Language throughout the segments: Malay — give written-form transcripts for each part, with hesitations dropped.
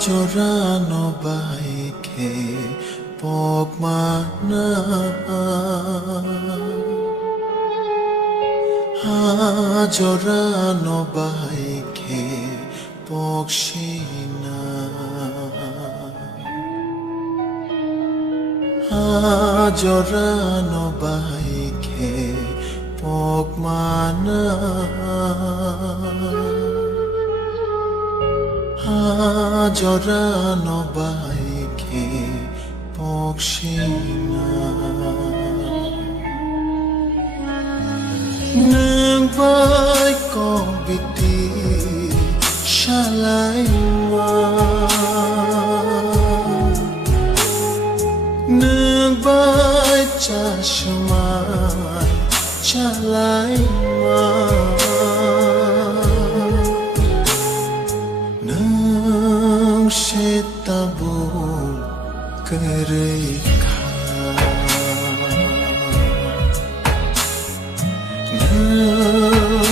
Jorano baike pok mana Jorano baike pok shina Jorano baike pok mana Jorano baike pok shina Nang bai ko biti shalai ma Nang bai chashmai shalai ma Nang shetabu karika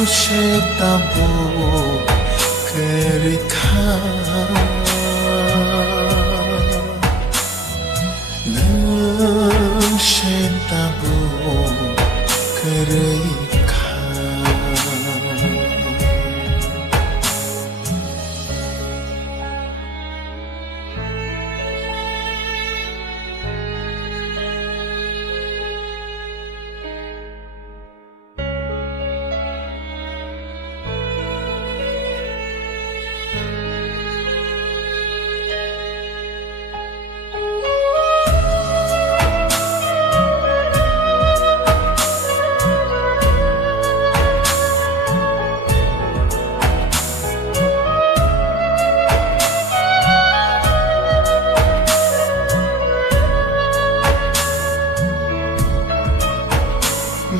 Shetabu karika Shetabu karika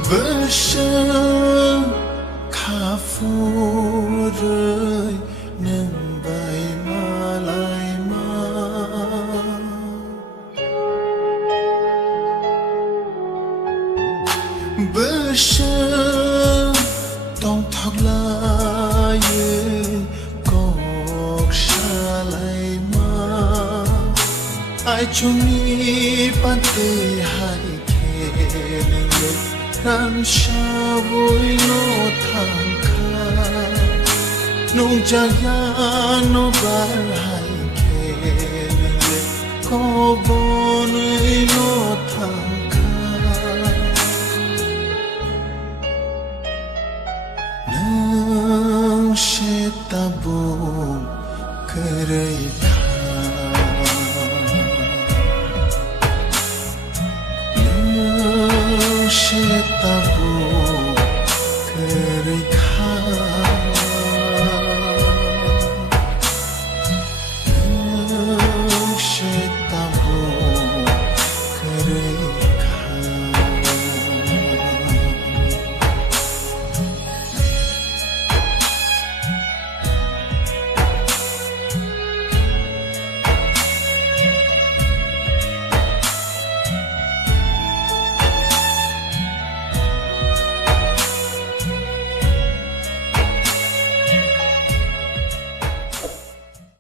Bersang kafurai nang bai malai ma Bersang tong thok lai kok shalai ma Ai chung ni pante hai Ran shavui no thanka Nung jaya no bar hai khele Ko bonui no thanka Nung shetabu karai tha Shetabu karika